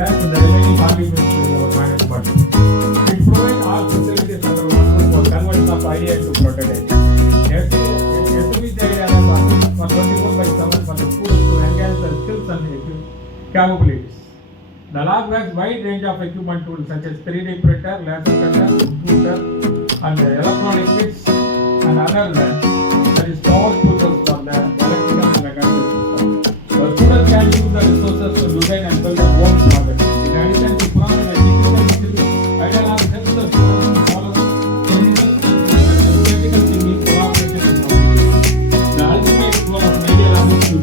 left the remaining contributions to our management. It provides all facilities under one roof for conversion of idea into prototype. SMEs idea for 24/7 for the students to enhance their skills and capabilities. The lab has wide range of equipment tools such as 3D printer, laser cutter, computer, and electronic kits and other that is power tools for the electrical and mechanical system. The students can use the resources to design and build their own projects. In addition to planning and technical skills, Idea Lab helps the students to follow critical thinking, collaboration, and knowledge. The ultimate goal of Idea Lab is to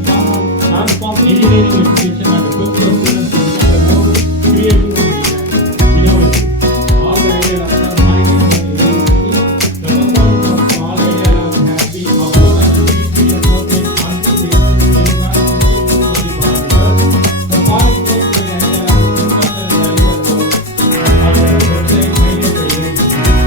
transform engineering education and equip the students to become more creative and innovative. All the Idea Labs are managed by AICTE. The performance of all Idea Labs has been uploaded on the PPS website until the the following days by Idea Labs is presented by Idea Labs on our website Idea by AICTE.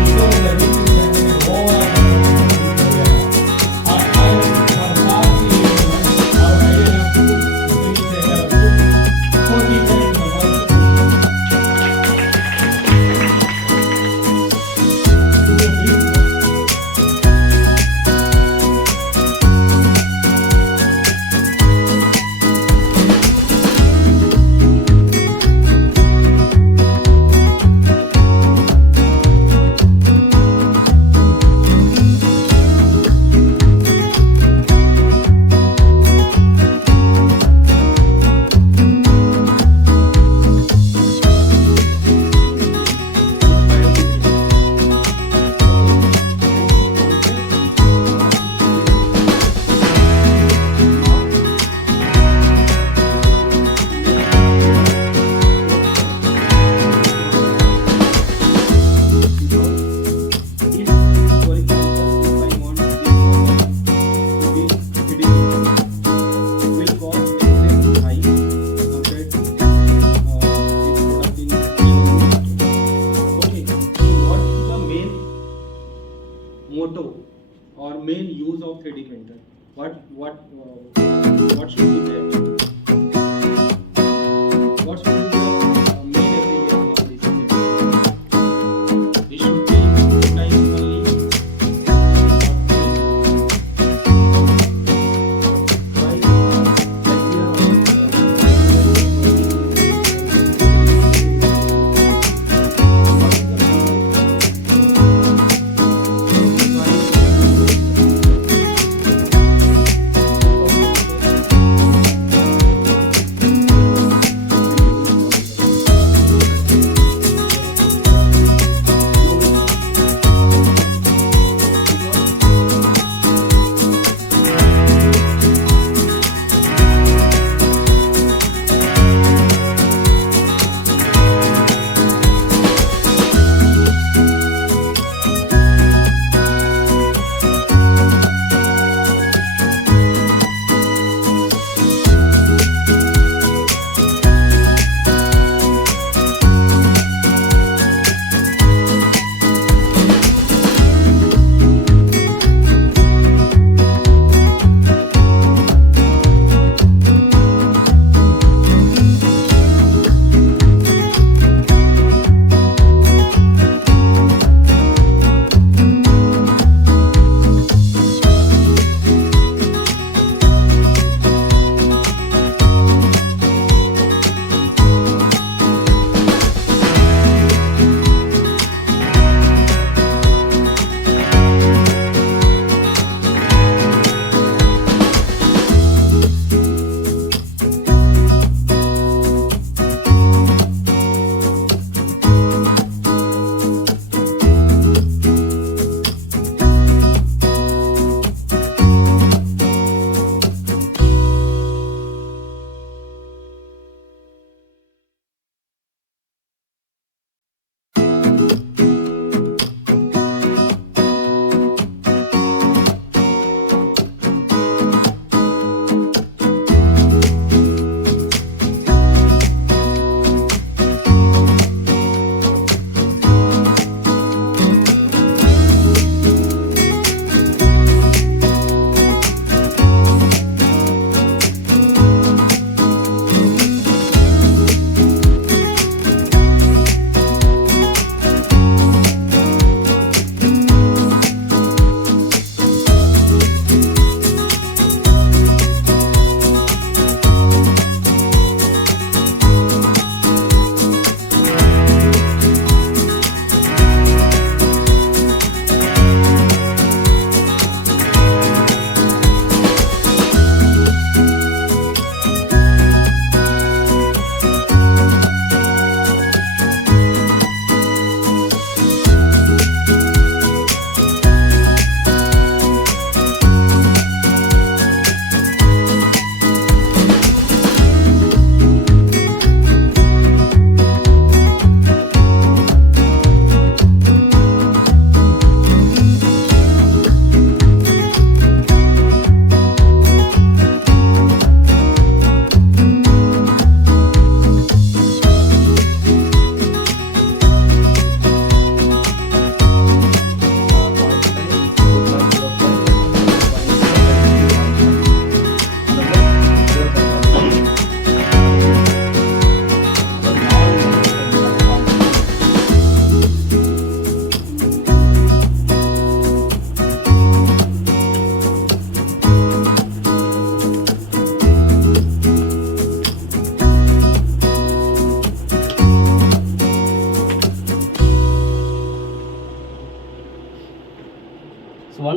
Because the reaching the overall our Idea Labs motto or main use of 3D printer? What should be there? What should be the main application of this 3D printer? It should be prototype only.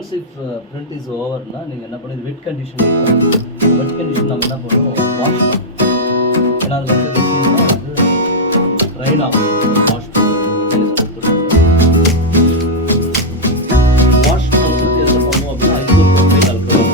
Once if print is ஓவர்னா நீங்கள் என்ன பண்ணுறது, வெட் கண்டிஷன் இருக்கும். வெட் கண்டிஷன் நம்ம என்ன பண்ணுவோம், வாஷ் பண்ணுவோம். ஏன்னா அதில் வந்து ரெசின்லாம் வந்து ட்ரைன் ஆகும். வாஷ் வாஷ் பண்ணுறதுக்கு என்ன பண்ணுவோம் அப்படின்னா ஐசோப்ரோபைல் அல்கஹால்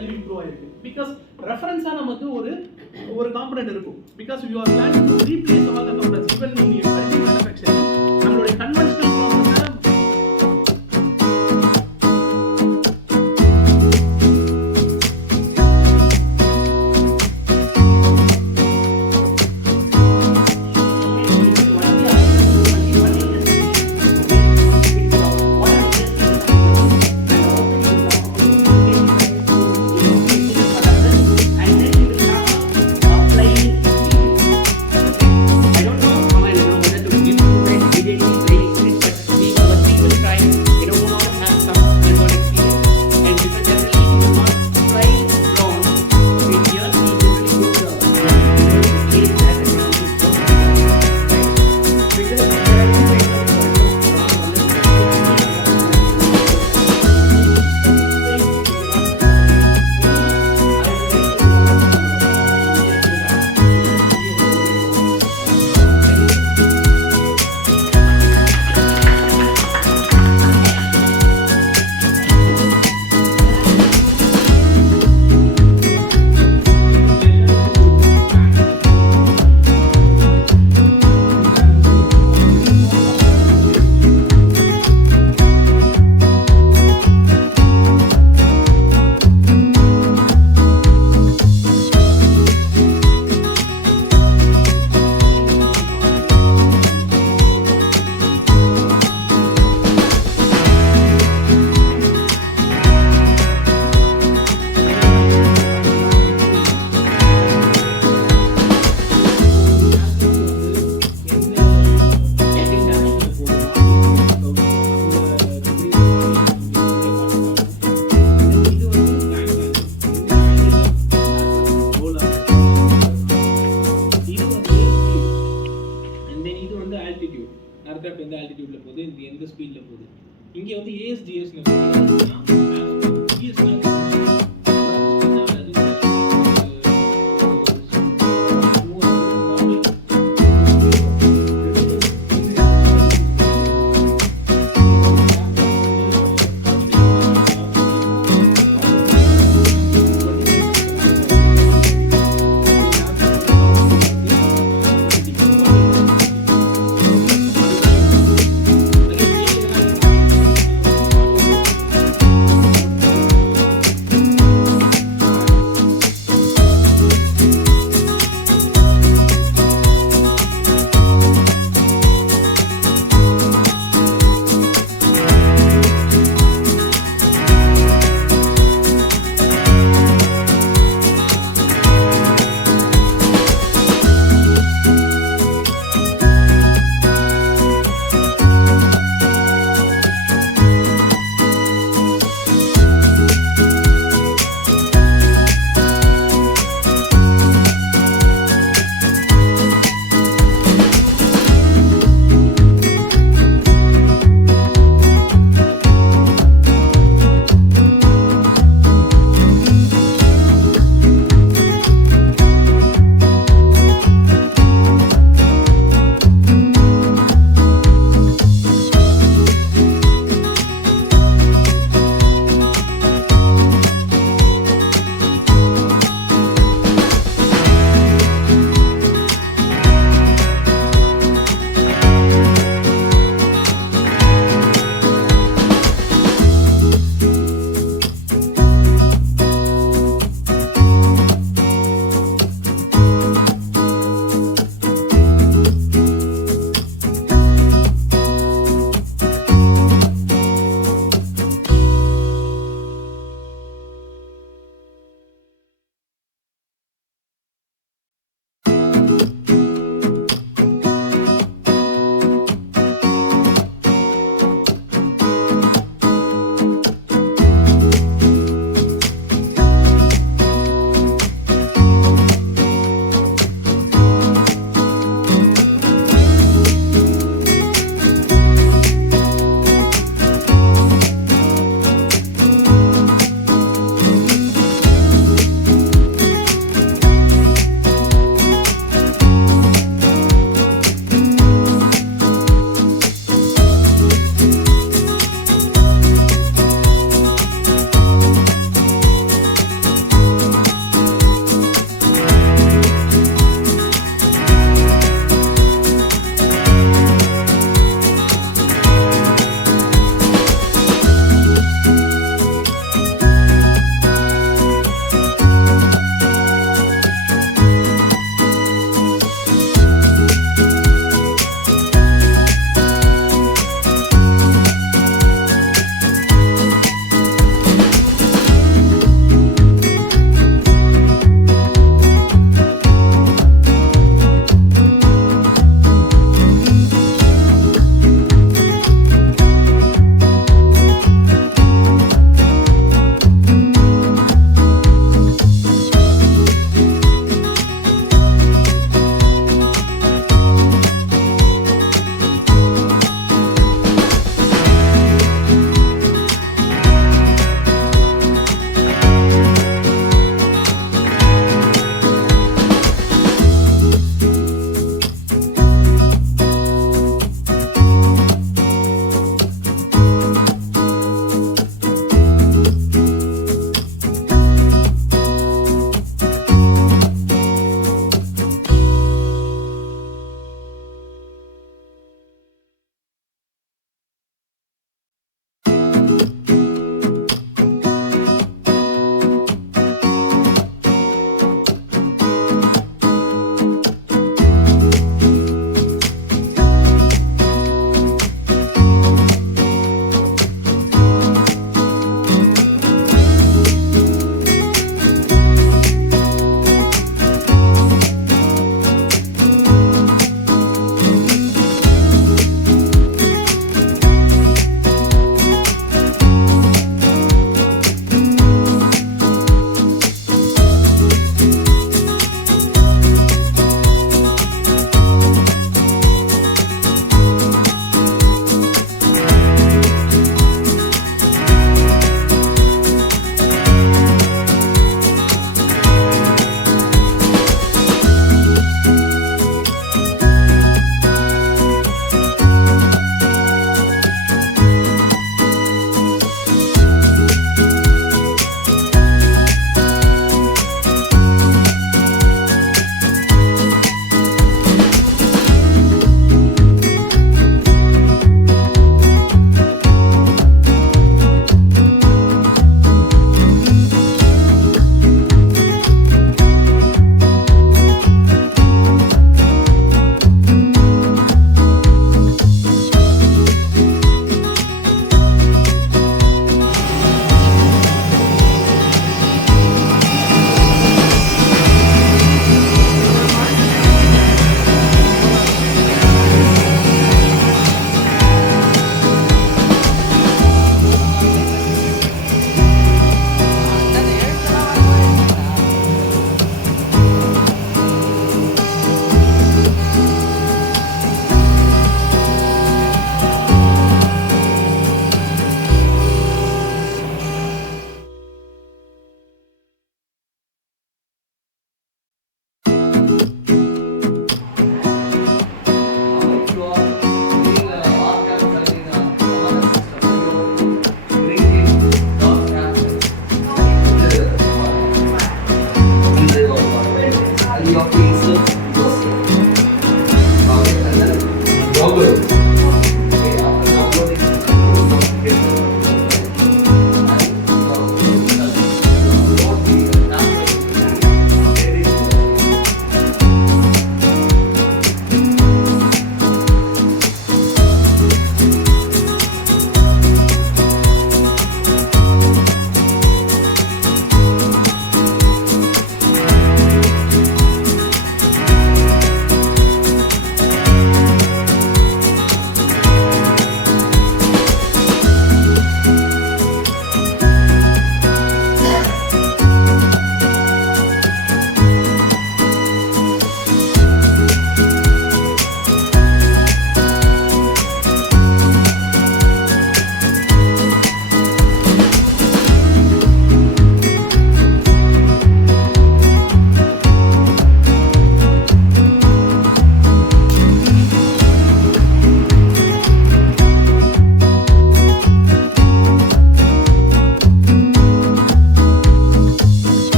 வேல்யூ இம்ப்ரூவ் ஆயிருக்கு. பிகாஸ் ரெஃபரன்ஸா நமக்கு ஒரு காம்பனன்ட் இருக்கும். Because you are planning to replace all the components even in additive manufacturing. நம்மளுடைய கன்வென்ஷனல் ப்ராசஸை ஏர்கிராஃப்ட் எந்த ஆல்டிடியூட்ல போகுது, இது எந்த ஸ்பீட்ல போகுது. இங்கே வந்து ASGS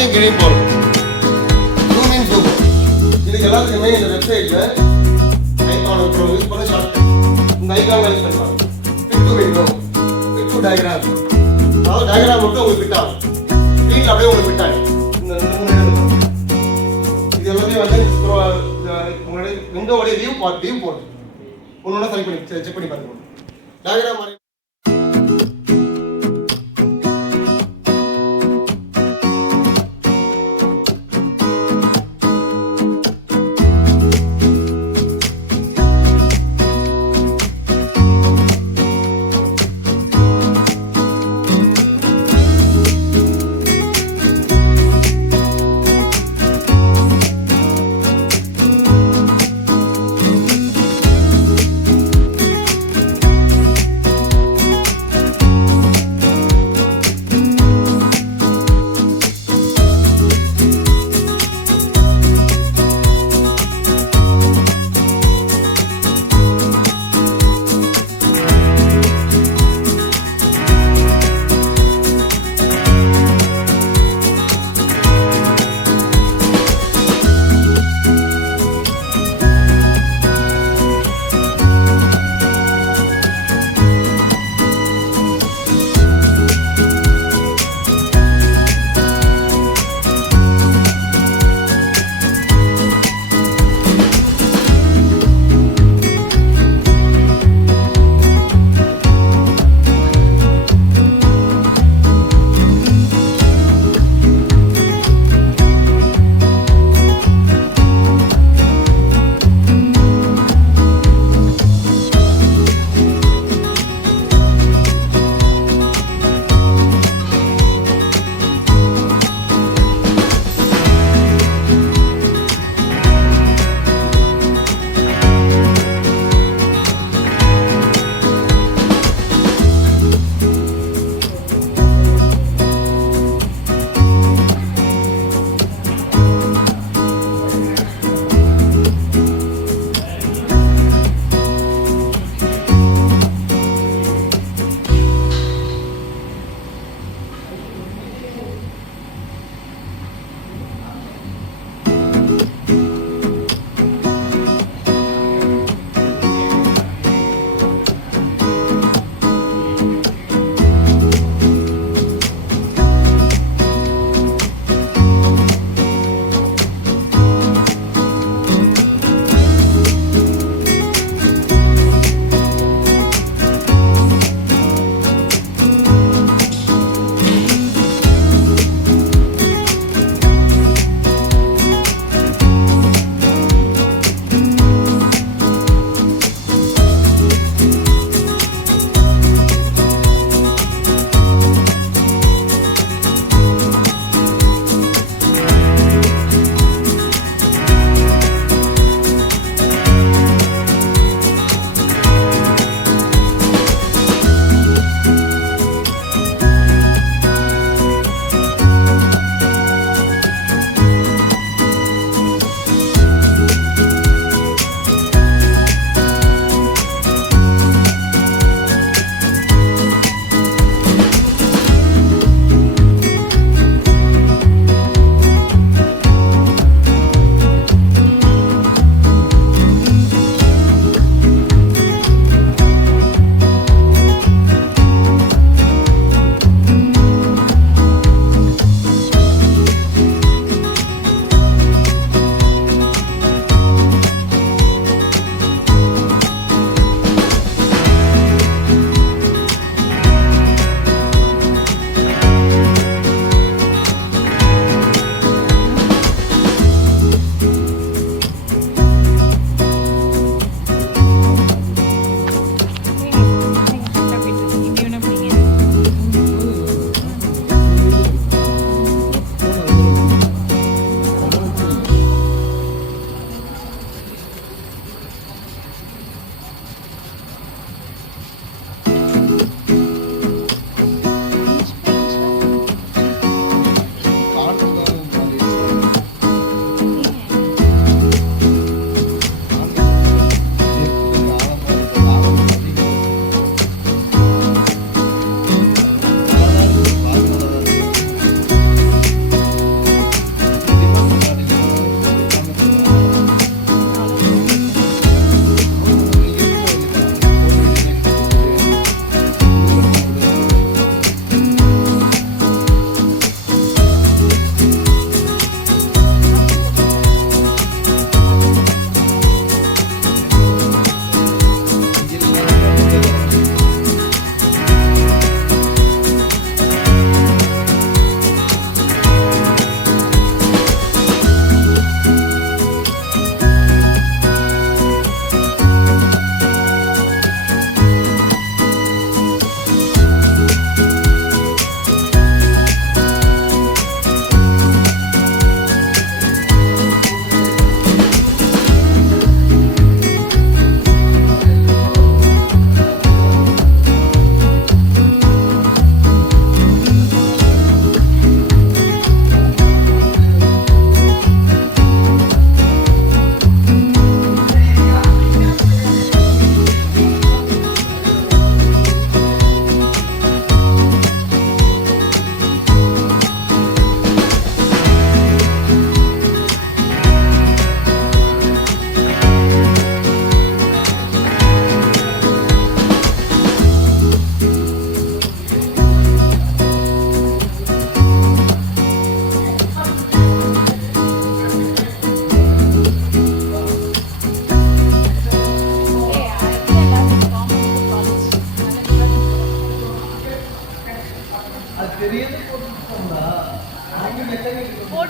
மேலேயும் கீழே போகும். Zoom in zoom. இதுக்கு எல்லாத்துக்குமே இந்த வெப்சைட்டில் ஐகான் யூஸ் பண்ண ஷார்ட் இந்த ஐகான் யூஸ் பண்ணலாம். Fit to window, fit to diagram. அதாவது டயக்ராம் மட்டும் உங்களுக்கு ஃபிட் ஆகும். ஸ்க்ரீன் அப்படியே உங்களுக்கு ஃபிட் ஆகும். இந்த 3 இடம் இது எல்லாமே வந்து உங்களுடைய விண்டோவோடைய வியூ போட்டு ஒன்று சரி பண்ணி செக் பண்ணி பார்த்துக்கணும். டயக்ராம் மாதிரி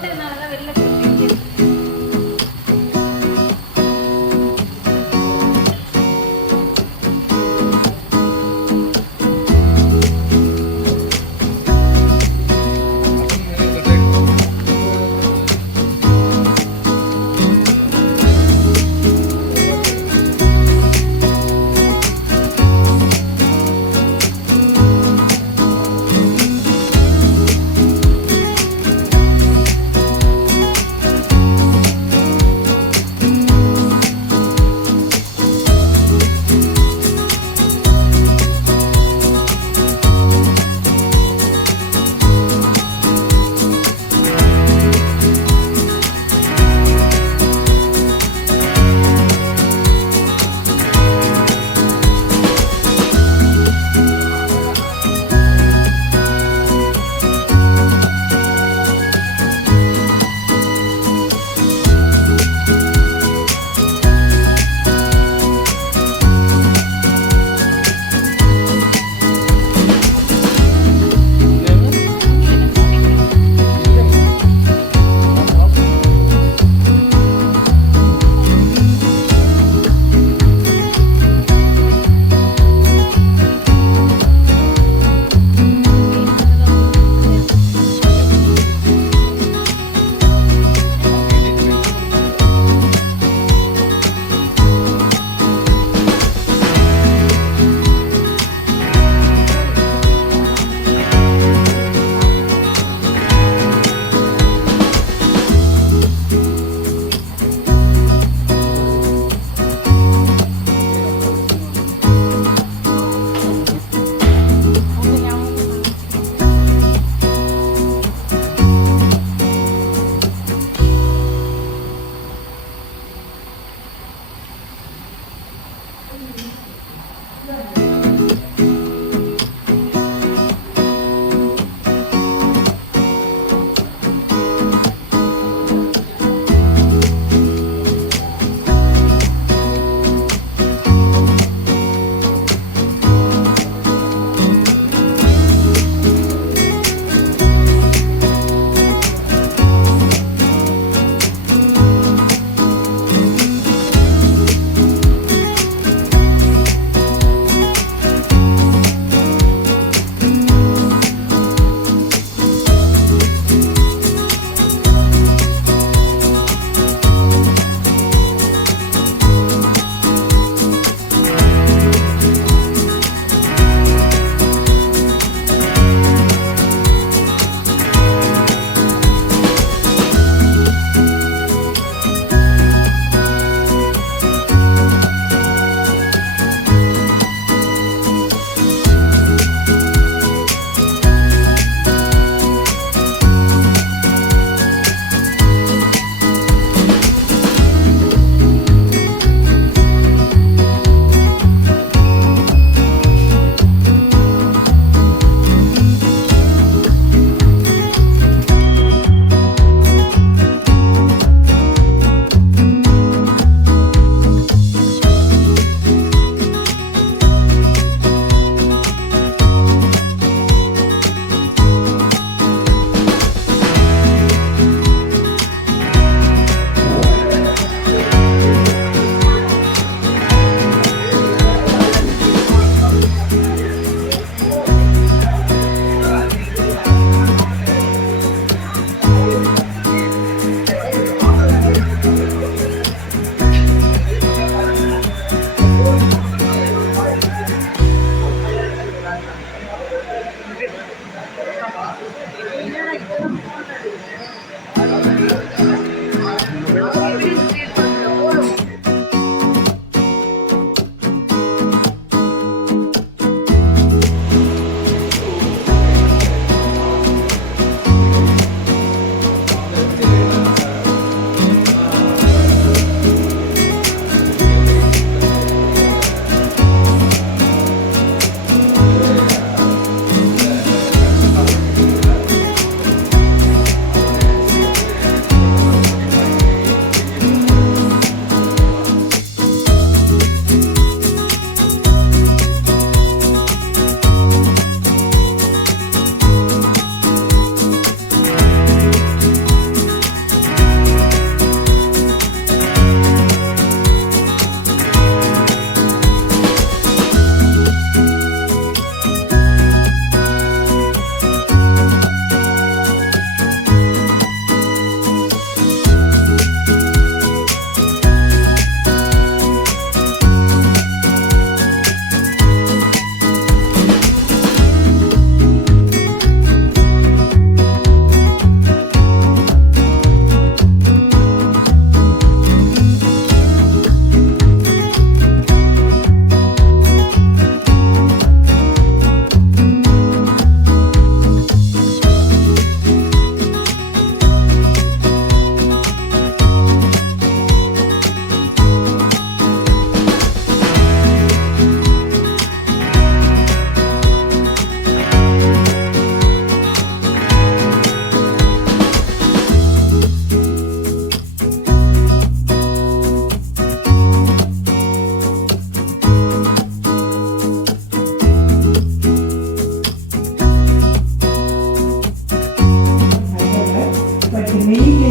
போட்டதுனால தான் வெளில கொடுத்தீங்க.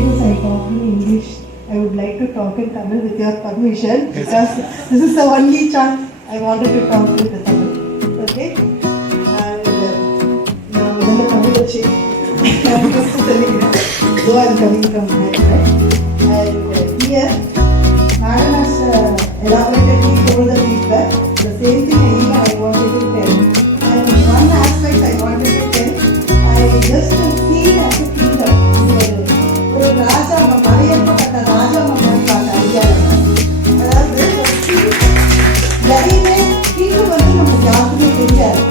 excuse, I talk in English. I would like to talk in Tamil with your permission because this is the only chance I wanted to talk with the Tamil. Okay? And நான் முதல்ல தமிழ் வச்சு ஃபஸ்ட்டு சொல்லிக்கிறேன். So I'm coming from Hyderabad. And here, Madam has elaborated over the feedback. The same thing I wanted to tell. And one aspect I wanted to tell, I just see it as a kingdom. ஒரு ராஜா வரையறுக்கப்பட்ட ராஜா மாதிரி பார்த்த ஐடியாவில் அதாவது நிறையவே கிங்கு வந்து நமக்கு யாருக்குமே தெரியாது.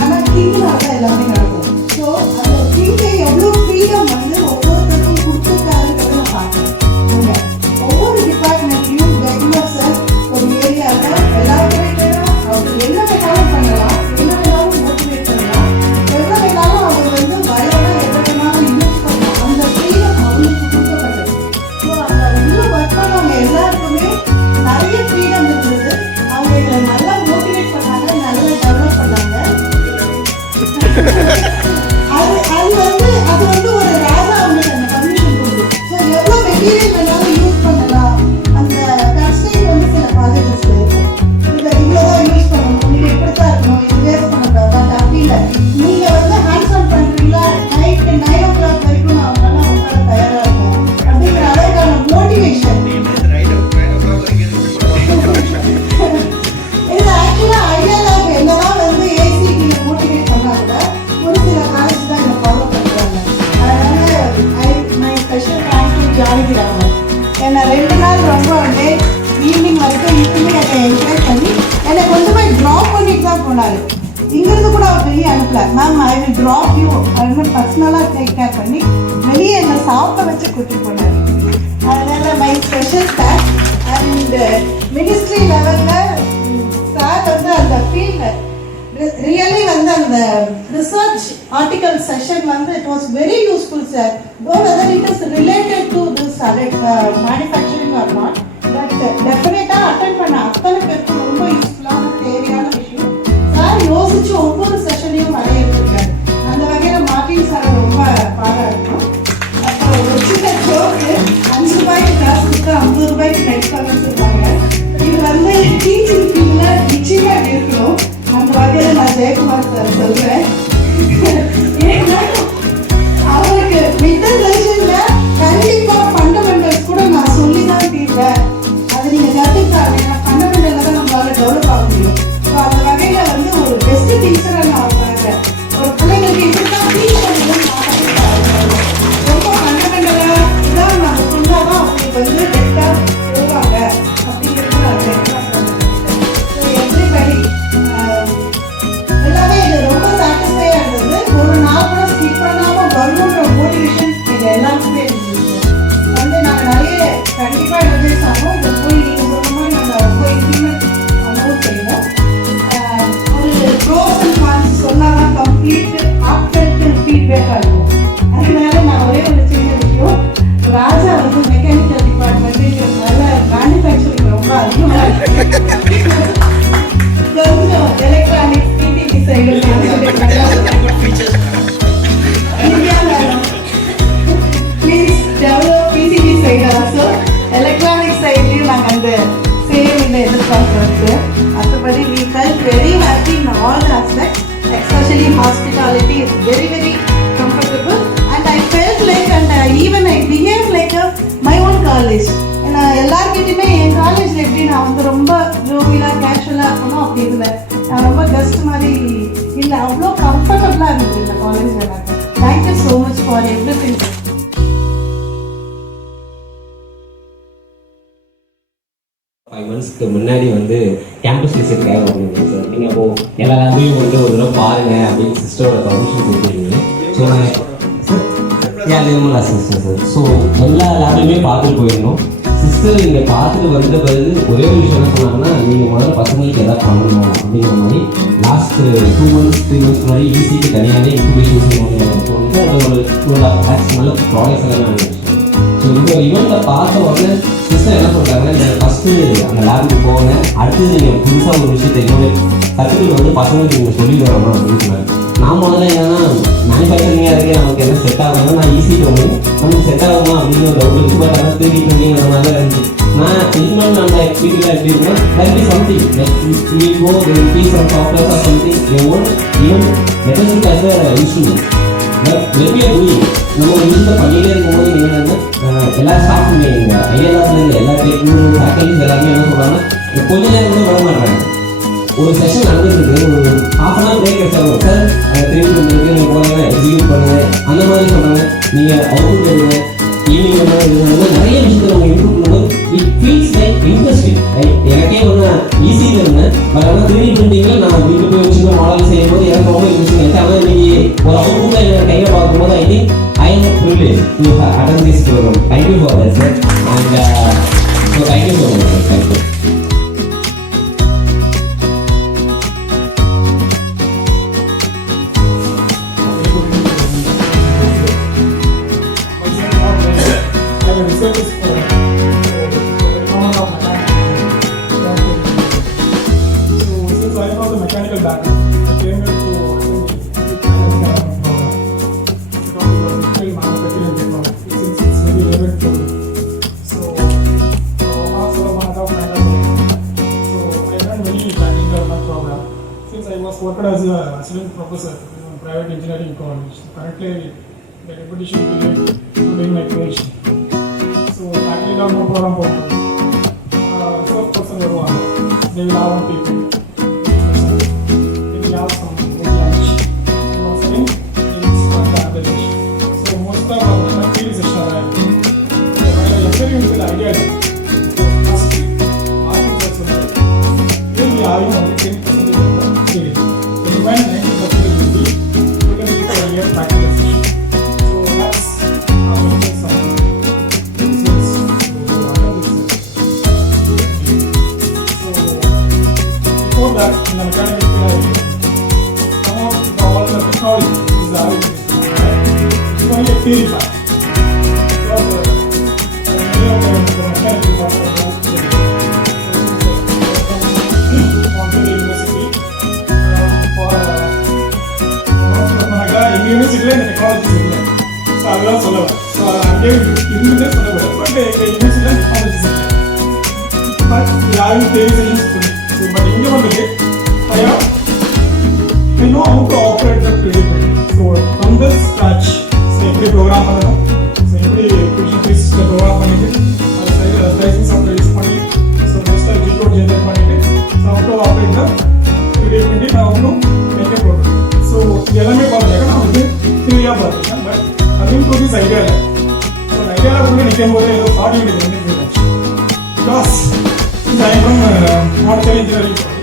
ஆனால் கிங்குனால தான் எல்லாமே நடக்கும். ஸோ அந்த கிங்கை எவ்வளோ ஃப்ரீடம் வந்து ஒவ்வொருத்தருக்கும் கொடுத்துருக்காருன்றதை நான் பார்க்குறேன். ஒவ்வொரு டிபார்ட்மெண்ட்லையும் ரெகுலர் சார் ஒரு ஏரியாவில் எல்லாருமே அவர் என்ன வேணாலும் பண்ணலாம், என்ன வேணாலும் மோட்டிவேட் பண்ணலாம், என்ன வேணாலும் அவர் வந்து வயலாக எதை வேணாலும் யூஸ் பண்ணலாம். அந்த ஃப்ரீடம் அவங்களுக்கு கொடுக்கப்பட்டது. ஸோ அந்த உள்ள ஒர்க் பண்ணவங்க எல்லாருக்குமே நிறைய ஃப்ரீடம் இருந்தது. அவங்க இதில் நல்லா மோட்டிவேட் பண்ணாங்க, நல்லா டெவலப் பண்ணாங்க. அது வந்து ஒரு ராஜா அவங்களுக்கு அந்த பர்மிஷன் கொடுக்குது. ஸோ எவ்வளோ மெட்டீரியல் வேணாலும் யூஸ் பண்ணலாம். அந்த கன்ஸ்ட்ரெயின் வந்து சில காலேஜஸ்ல இருக்கும். இதை இவ்வளோதான் யூஸ் பண்ணணும், நீங்கள் இப்படி தான் இருக்கணும், இது வேஸ்ட் பண்ணக்கூடாது. பட் அப்படி இல்லை, நீங்கள் வந்து ஹேண்ட்ஸ் ஆன் பண்ணுறீங்களா, நைட்டு 9 o'clock வரைக்கும் நான் அவங்களால உட்கார தயாராக இருக்கும் அப்படிங்கிற அளவுக்கான மோட்டிவேஷன். இது ஆக்சுவலாக ஐடியாவில் என்னதான் வந்து ஏசிடியில் மோட்டிவேட் பண்ணாங்க, ஒரு சில காலேஜ் தான் இதை ஃபாலோ பண்ணுறாங்க. அதனால் my special thanks to Janaki ராமன். என்னை 2 நாள் ரொம்ப லேட் ஈவினிங் வரைக்கும் இப்பவுமே என்னை என்கரேஜ் பண்ணி என்னை கொண்டு போய் ட்ராப் பண்ணிட்டு தான் போனார். இங்கிருந்து கூட அவர் வெளியே அனுப்பல. Ma'am I will drop you அப்படின்னு பர்சனலாக டேக் கேர் பண்ணி வெளியே என்னை சாப்பிட வச்சு கூட்டிட்டு போனார். அதனால் my special thanks. And ministry லெவலில் சார் வந்து அந்த ஃபீல்டில் ரியலி வந்து அந்த ரிசர்ச் ஆர்டிகல் செஷன் வந்து it was very useful sir. Though whether it is related to this manufacturing or not, but டெஃபினட்டாக அட்டென்ட் பண்ண அத்தனை பேருக்கு ரொம்ப யூஸ்ஃபுல்லான தேவையான விஷயம். சார் யோசிச்சு ஒவ்வொரு செஷனையும் வரையிருக்காரு. அந்த வகையில் மார்ட்டின் சார் ரொம்ப பாராட்டணும். அப்புறம் ஒரு சின்ன ஜோக்கு, 5 ரூபாய்க்கு காசு கொடுத்து 50 ரூபாய்க்கு நெட் பண்ண சொல்லுவாங்க. இது வந்து டீச்சிங் ஃபீல்டில் நிச்சயமாக இருக்கணும். அந்த வகையில் நான் ஜெயக்குமார் சார் சொல்கிறேன். ஏன்னா அவருக்கு மிட்டல் லெசனில் கண்டிப்பாக ஃபண்டமெண்டல்ஸ் கூட நான் சொல்லி தான் தீர்வேன். அது நீங்கள் கற்றுக்காங்க. ஏன்னா ஃபண்டமெண்டலில் தான் நம்மளால் டெவலப் ஆக முடியும். ஸோ அந்த வகையில் வந்து ஒரு பெஸ்ட் டீச்சராக நான் பார்க்குறேன். ஒரு பிள்ளைங்களுக்கு இப்படி தான் டீச் பண்ணுறது ரொம்ப ஃபண்டமெண்டலாக இதான் நம்ம சொன்னால் தான் அவங்களுக்கு வந்து டெட்டாக போவாங்க அப்படிங்கிறது நான் டெட்டாக சொல்லுவேன். ஸோ எவ்ரிபடி எல்லாமே இது ரொம்ப சாட்டிஸ்ஃபையாக இருந்தது. ஒரு நாள் கூட ஸ்கிப் பண்ணாமல் வரணுன்ற மோட்டிவேஷன் எங்கள் எல்லாருக்குமே இருந்துச்சு. வந்து நாங்கள் நிறைய கண்டிப்பாக என்ஜாய் ஆகும். இதை போய் நீங்கள் சொல்கிற மாதிரி நாங்கள் ரொம்ப இம்ப்ளிமெண்ட் பண்ணவும் செய்வோம். ஒரு ப்ரோஸ் அண்ட் கான்ஸ் சொன்னால் தான் கம்ப்ளீட் ஆஃப்டர் ஃபீட்பேக்காக இருக்கும். அதனால நான் ஒரே ஒரு சின்ன விஷயம், ராஜா வந்து மெக்கானிக்கல் டிபார்ட்மெண்ட்டுங்கிறதுனால மேனுஃபேக்சரிங் ரொம்ப அதிகமாக கொஞ்சம் எலக்ட்ரானிக்ஸ் பிடிவி side please develop PCB side also. Electronic சைட்லையும் நாங்கள் அந்த சேம் இல்லை எதிர்பார்க்குறது. மற்றபடி we felt very happy in all the aspects, especially hospitality is very very comfortable and I felt like and even I behaved like my own college. நான் எல்லார்கிட்டையுமே என் காலேஜில் எப்படி நான் வந்து ரொம்ப ஜோவிலாக கேஷுவலாக இருக்கணும் அப்படி இல்லை. நான் ரொம்ப கெஸ்ட் மாதிரி இல்லை, அவ்வளோ கம்ஃபர்டபுளாக இருந்தது இந்த காலேஜில். எனக்கு thank you so much for every thing. 5 monthsக்கு முன்னாடி வந்து கேம்பஸ் விசிட்காக வந்திருந்தேன் சார். நீங்கள் அப்போ எல்லா லேபையும் வந்து ஒரு தடவை பாருங்க அப்படின்னு சிஸ்டரோட பர்மிஷன் கொடுத்துருக்கீங்க. ஸோ நிர்மலா சிஸ்டர் சார். ஸோ எல்லா லேபையுமே பார்த்துட்டு போயிருந்தோம். சிஸ்டர் இங்கே பார்த்துட்டு வந்த பிறகு ஒரே ஒரு விஷயம் என்ன சொன்னாங்கன்னா, நீங்கள் முதல்ல பசங்களுக்கு எதாவது பண்ணணும் அப்படிங்கிற மாதிரி லாஸ்ட் 2 months 3 months முன்னாடி ஈஸிக்கு தனியாகவே இன்குபேஷன் தோணுது. அது ஒரு 2.5 lakhs மேலே ப்ராடக்ட்ஸ் எல்லாம் இருந்துச்சு. ஸோ இந்த ஈவெண்ட்டில் பார்த்த உடனே சிஸ்டர் என்ன சொல்கிறாங்க, நீங்கள் ஃபஸ்ட்டு அந்த லேபுக்கு போங்க, அடுத்தது நீங்கள் புதுசாக ஒரு விஷயத்தை இன்னொரு கற்றுக்கிட்டு வந்து பசங்களுக்கு நீங்கள் சொல்லி வரணும் அப்படின்னு சொன்னாங்க. நான் முதல்ல என்னன்னா மேனுஃபேக்சரிங்காக இருக்கு, நமக்கு என்ன செட் ஆகும்னா நான் ஈஸி போகணும், நமக்கு செட் ஆகுமா அப்படின்னு ஒரு டவுட் இருக்குது. பட் ஆனால் 3D printing அந்த மாதிரி தான் இருந்துச்சு. நான் இன்னொன்று அந்த எக்ஸ்பீரியன்ஸாக எப்படி இருக்குன்னா there will be something like we go, there will be some software or something, they won't even let us look as a instrument. But when we are doing, நம்ம ஒரு விஷயத்தை பண்ணிகிட்டே இருக்கும்போது என்னென்னா எல்லா ஸ்டாஃபுமே எங்கள் ஐஎல்ஆர்லேருந்து எல்லா டெக்னிக்கல் ஃபேக்கல்டிஸ் எல்லாருமே என்ன சொல்கிறாங்கன்னா கொஞ்ச நேரம் கூட விட மாட்டாங்க. ஒரு செஷன் நடந்துருக்கு, ஒரு ஹாஃப் அன் ஹவர் பிரேக் எடுத்தாங்க சார், திரும்பி வந்துருக்கு, நீங்கள் போனீங்கன்னா எக்ஸிக்யூட் பண்ணுங்கள் அந்த மாதிரி சொல்கிறாங்க. நீங்கள் அவுட்புட் எடுங்க, ஈவினிங் வந்து நிறைய விஷயத்தை நம்ம இம்ப்ரூவ் பண்ணும்போது இட் ஃபீல்ஸ் லைக் இன்ட்ரெஸ்டிங். எனக்கே வந்து ஈஸியில் இருந்தேன். பட் ஆனால் 3D printing நான் வீட்டு போய் வச்சுட்டு மாடல் செய்யும்போது எனக்கு ரொம்ப இன்ட்ரெஸ்டிங் ஆச்சு. ஆனால் நீங்கள் ஒரு அவுட்புட்டை என்னோட கையில் பார்க்கும்போது I think I am privileged to attend this program. Thank you for that, sir. And so thank you so much, sir. Thank you. I'm a researcher for Department of Mechanics. So since I have a mechanical background, I came here to manufacturing technology since it's very relevant for me. So also one of my so I done many practical program since I was worked as a assistant professor in private engineering college. Currently the repetition period doing my PhD. So practical program for first person வருவாங்க, they will have people, they will have some good lunch, and once again they will start the other session. So most of our field session are while lecturing with the idea that first articles will be having only 10% of the theory. The remaining 90% will be put into the real practical session. So that's how we make some results to attend this session. So before that, in the mechanical field, some of all the technology is available. It's only a theory part. Because many of the mechanical parts are not theory. Montpellier University for எங்கள் யூனிவர்சிட்டியில் இந்த டெக்னாலஜிஸ் இல்லை. ஸோ அதெல்லாம் சொல்லுவேன். ஸோ அங்கே இருந்துட்டே சொல்லக்கூடாது. பட் எங்கள் யூனிவர்சிட்டியில் டெக்னாலஜிஸ் இல்லை. பட் யாரும் தேவையும் சொல்லி. ஸோ பட் இங்கே வந்துட்டு I know how to operate the 3D printing. So from the scratch, so எப்படி ப்ரோக்ராம் பண்ணணும், ஸோ எப்படி எக்ஸ்பிரஷன் பேசிஸில் ப்ரோக்ராம் பண்ணிட்டு அது ஸ்லைசிங் சாஃப்ட்வேர் யூஸ் பண்ணி ஸோ பெஸ்ட்டாக ஜி கோட் ஜென்ரேட் பண்ணிட்டு so how to operate the 3D printing நான் ஒன்றும் மேக் அ ப்ரோக்ராம். ஸோ இது எல்லாமே பார்த்துருக்கேன். நான் வந்து தியரியாக பார்த்துருக்கேன். பட் அதுவும் டு திஸ் ஐடியா இல்லை. ஸோ ஐடியாவில் கூட நிற்கும் போது ஏதோ 40 minutes வந்து ஃபீல் ஆச்சு. Because I am from Montessori engineering college.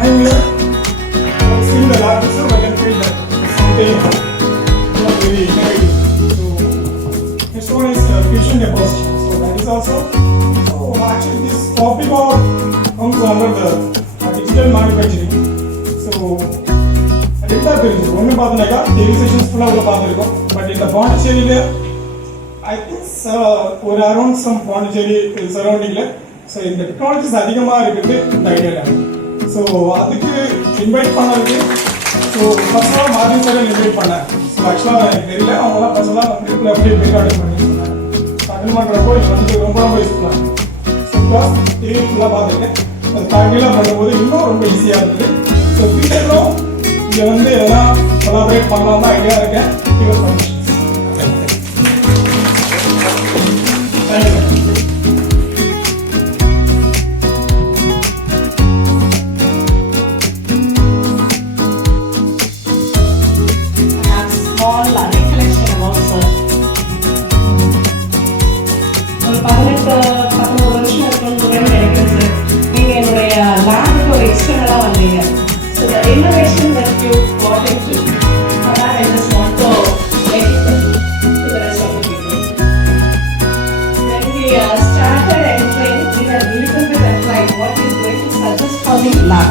I will see the lab itself, I can feel that something not very innovative. So next one is fusion deposition. So that is also, so actually this topic comes under the digital manufacturing. So ரெண்டா தெரிஞ்சு ஒன்று பார்த்தீங்கன்னாக்கா daily sessions ஃபுல்லாக உள்ள பார்த்துருக்கோம். பட் இந்த பாண்டிச்சேரியில் I think ஒரு அரௌண்ட் சம் பாண்டிச்சேரி சரௌண்டிங்கில் ஸோ இந்த டெக்னாலஜிஸ் அதிகமாக இருக்குது இந்த ஐடியாவில். ஸோ அதுக்கு இன்வைட் பண்ணதுக்கு ஸோ ஃபர்ஸ்டாக மார்னிங் சார் இன்வைட் பண்ணேன். ஸோ ஆக்சுவலாக எனக்கு தெரியல, அவங்களாம் ஃபர்ஸ்ட்லாம் ட்ரிப்பில் அப்படியே போய் அட்டன் பண்ணி சொன்னாங்க. அட்டன் பண்ணுறப்போ இது வந்து ரொம்ப ரொம்ப யூஸ்ஃபுல்லாக இருக்குது. ஸோ பிகாஸ் டிவி ஃபுல்லாக பார்த்துருக்கேன். அது ப்ராக்டிக்கலாக பண்ணும்போது இன்னும் ரொம்ப ஈஸியாக இருக்குது. ஸோ ஃபியூச்சரில் இங்கே வந்து எதெல்லாம் கொலாபரேட் பண்ணலாம் தான் ஐடியா இருக்கேன். Your permission. Thank you. small recollection about sir. ஒரு 18 வருஷம் இருக்குன்னு நினைக்கிறேன் சார். நீங்கள் என்னுடைய லேபுக்கு ஒரு எக்ஸ்டர்னலாக வந்தீங்க. So the innovation that you got into, for that I just want to make it to the rest of the people. When we started entering, we were a little bit afraid what is going to suggest for the lab.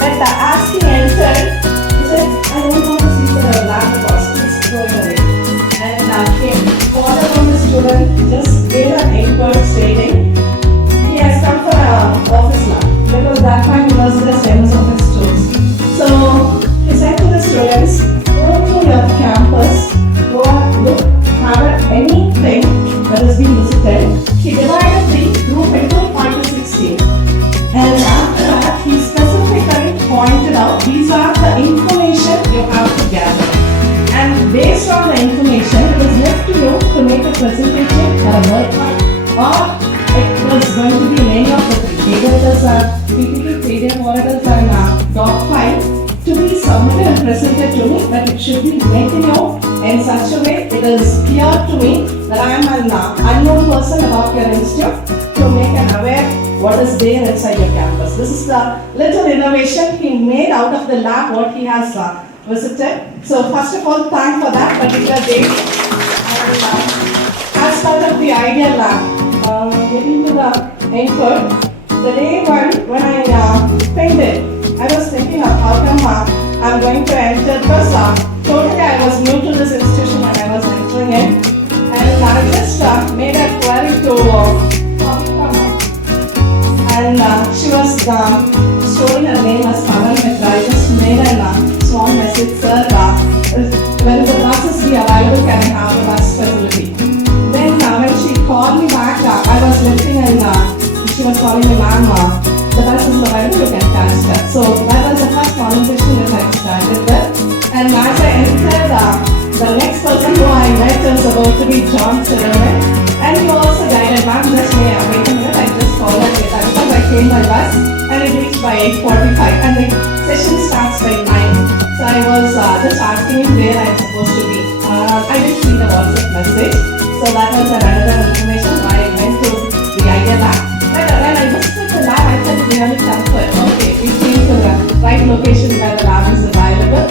But as he entered, he said, I don't want to see the lab cost, it's going away. And came forward from the student, just gave an 8 words stating, he has come for an office lab, because that time he was just MS Office tools. So he said to the that has been visited, he divided the group into 5 to 16. And after that, he specifically pointed out these are the information you have to gather. And based on the information, it was left to you to make a presentation or a workshop, or it was going to be in any of the three. Either it is a PPT, PDF, or it is a doc file to be submitted and presented to me, but it should be making out in such a way it is clear to me that I am an unknown person about your institute to make an aware what is there inside your campus. This is the little innovation he made out of the lab what he has visited. So first of all, thank for that particular day. And as part of the idea lab, getting to the input, the day when I painted, I was thinking of how come I'm going to enter, because totally I was new to this institution and I was entering it, and I just made a query to and she was storing her name as Pavan Mitra. I just made a small message, sir, when the buses be available, can I have a bus facility? Then when she called me back, I was listening and she was calling me, ma'am, the bus is available, you can catch that. So that was the first conversation that I started with. And as I entered, the next person who I met was about to be John Silverman. And he also guided, ma'am, just wait a minute, I just followed it because I came by bus and it reached by 8:45 and the session starts by 9. So I was just asking him where I'm supposed to be. I didn't see the WhatsApp message. So that was another information. I went to the idea lab. But when I visited the lab, I said really comfort. Okay, we came to the right location where the lab is available.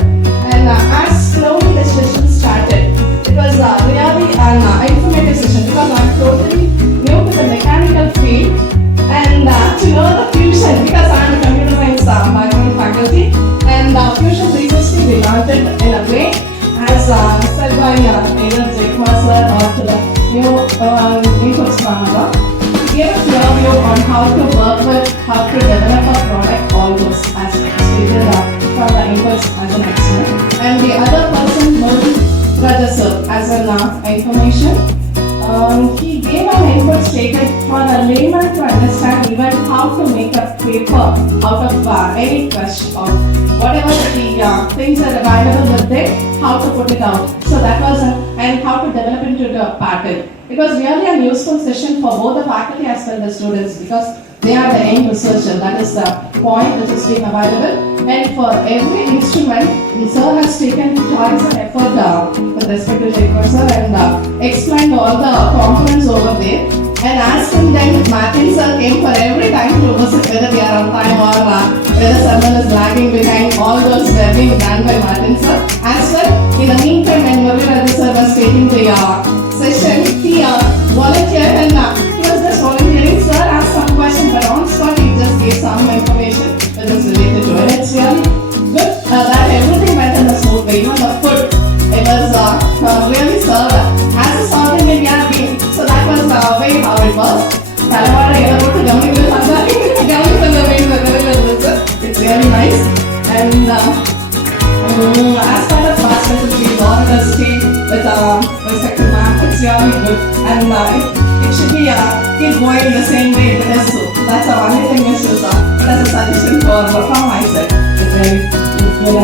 And as slowly the session started, it was really an informative session because I'm totally new to the mechanical field and to know the fusion because I'm a computer science background faculty and fusion recently we learned it in a way as said by either Jake Mercer or to the new inputs from Anna. He gave a clear view on how to work with, how to develop a product, all those aspects. We did from the inputs as an experiment. And the other person, Murli Rajasur, as an information. He gave an input stated for a layman to understand even how to make a paper out of any question or whatever the things are available with it, how to put it out. So that was and how to develop into the pattern. It was really a useful session for both the faculty as well as the students because they are the end researcher. That is the point that is being available. And for every instrument, the sir has taken twice an effort with respect to Jake Mercer and explained all the components over there. And asked him then, Martin sir came for every time to visit whether we are on time or whether someone is lagging behind. All those were being done by Martin sir. As well, in the meantime, when Murli Rajasur was taking the session, he volunteered and he was just volunteering. Sir asked some question, but on spot he just gave some information that is related to it. It's really good that everything went in a smooth way. Even the food, it was really served as a South Indian being. So that was the way how it was. It's really nice. And as part of past facilities or the state with respect to map, it's really good. And it should be keep going the same way it is. So that's the only thing which is as a suggestion from my side. It's very good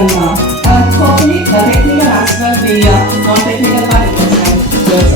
and hopefully the technical as well the non-technical part it was good.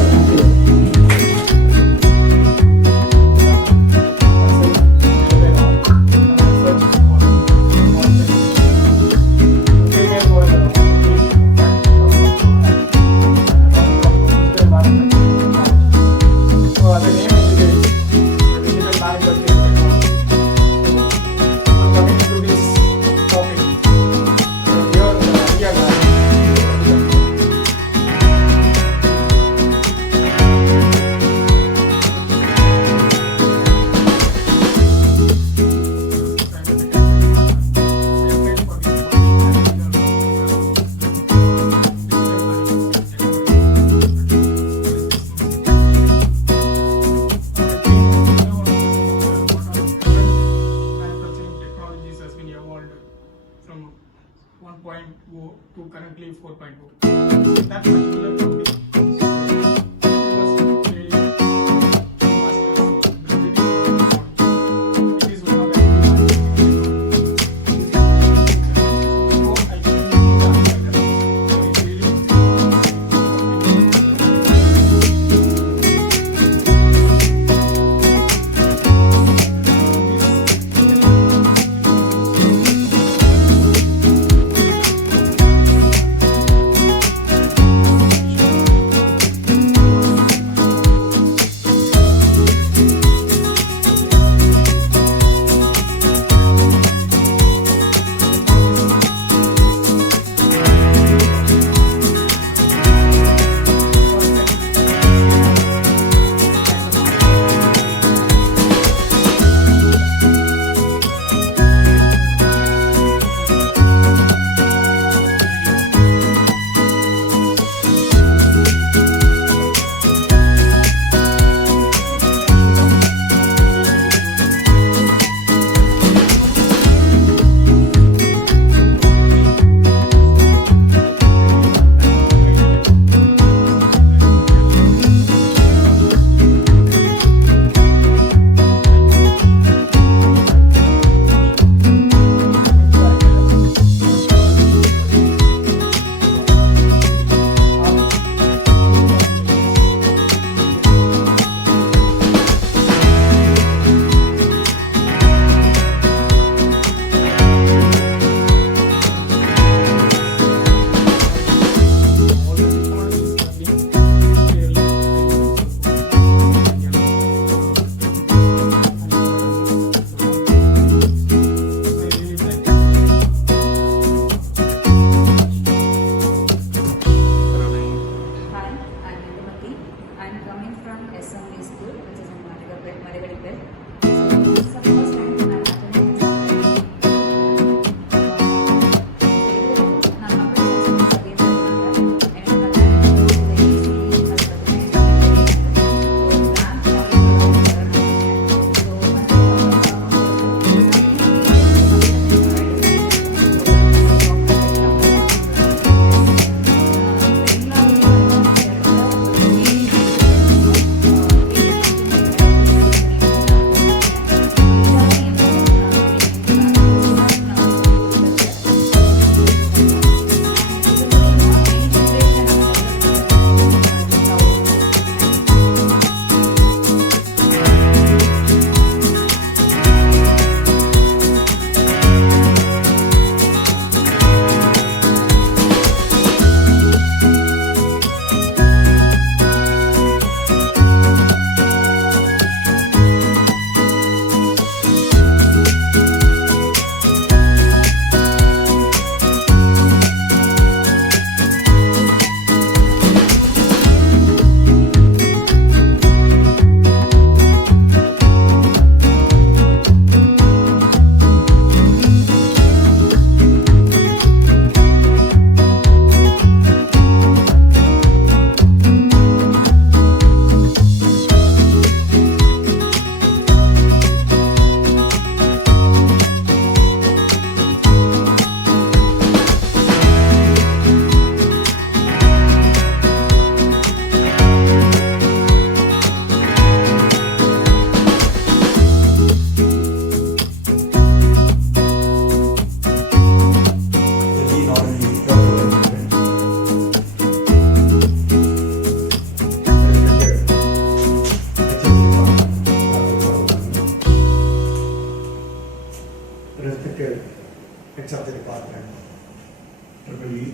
From 1.0 to currently 4.0. That particular topic was very இருக்கு. So first time நான் அட்டெண்ட் நான் மக்கள் respected heads of the department, Triple E,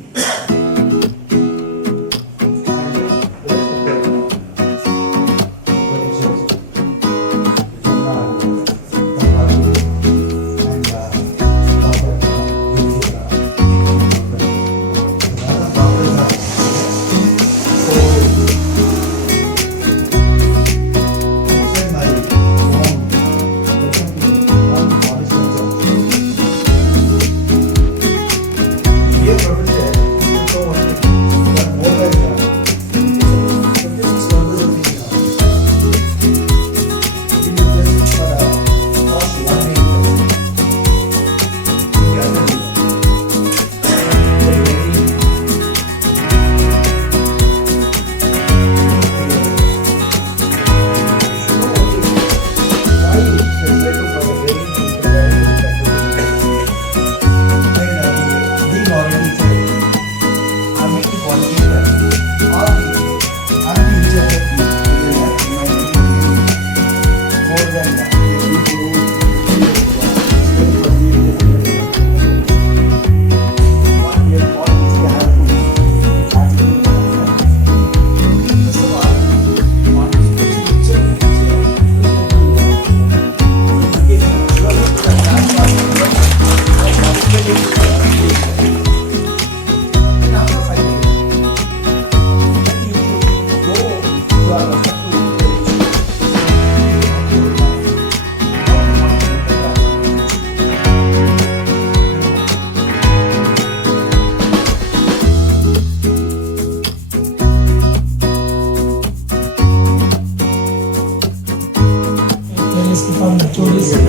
from the tourists and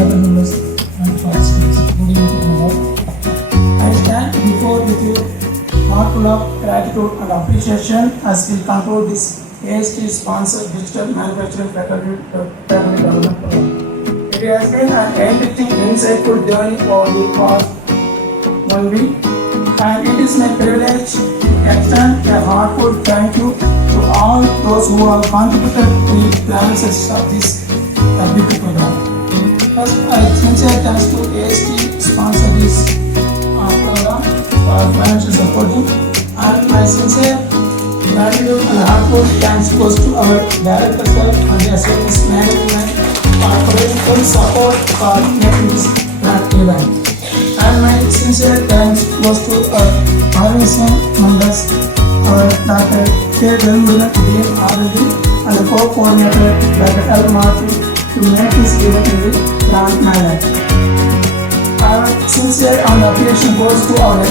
other members and participants. Good evening to all. I stand before with you heart full of gratitude and appreciation as we conclude this AST sponsored digital manufacturing faculty development program. It has been an enriching, insightful journey for the past 1 week, and it is my privilege to extend a heartfelt thank you to all those who have contributed to the planning of this WP program. First, I sincere thanks to AST sponsor this program for financial supporting, and my sincere gratitude and heartfelt thanks goes to our director sir and the service management for providing full support for making this grand event. And my sincere thanks goes to our organization members, our Dr. K. Velmurugan, Dean R&D, and the co-coordinator Dr. L. Martin to make this event in the grand manner. Our sincere and appreciation goes to our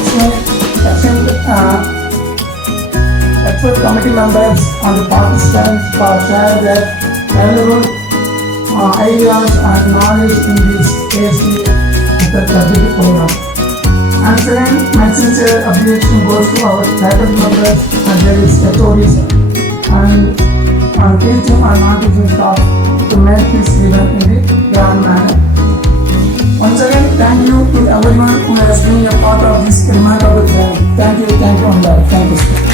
expert committee members and the participants for sharing their valuable ideas and knowledge in this tasty program. And second, my sincere appreciation goes to our faculty members and their authorities and teaching and non-teaching staff to make this event in the grand manner. Once again, thank you to everyone who has been a part of this remarkable event. Thank you, and thank you.